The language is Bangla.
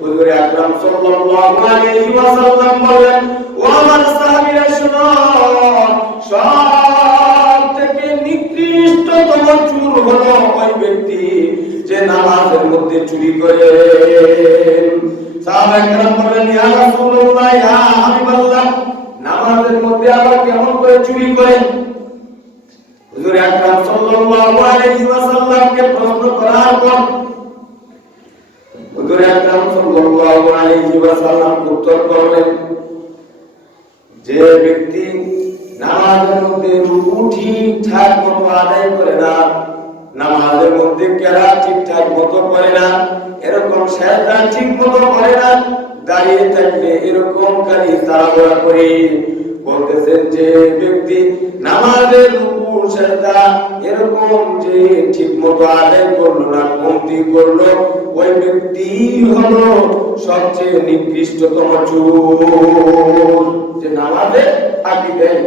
হুজুর আকরাম সাল্লাল্লাহু আলাইহি ওয়াসাল্লাম বলেন, ও আমার সাহাবীরা শুনো, সব থেকে নিকৃষ্টতম চোর হলো ওই ব্যক্তি যে নামাজের মধ্যে চুরি করে। সাহাবায়ে কেরাম বলেন, ইয়া রাসূলুল্লাহ, ইয়া হাবিবাল্লাহ, নামাজের মধ্যে আবার কেমন করে চুরি করে? হুজুর আকরাম সাল্লাল্লাহু আলাইহি ওয়াসাল্লামকে প্রশ্ন করার পর হুজুর আকরাম সাল্লাল্লাহু আলাইহি ওয়াসাল্লাম উত্তর করলেন, যে ব্যক্তি নামাজের মধ্যে রুকু ঠিকঠাক মতো আদায় করে না, নামাজের মধ্যে কেরাত ঠিকঠাক মতো করে না, এরকম সেজদা ঠিক মতো করে না, দাঁড়িয়ে থাকলে এরকম খালি তাড়াহুড়া করে, বলতেছেন যে ব্যক্তি নামাজের রুকু সেজদা এরকম যে ঠিক মতো আদায় করলো না, কমতি করলো, ওই ব্যক্তি হলো সবচেয়ে নিকৃষ্টতম চোর, যে নামাজে ফাঁকি দেয়।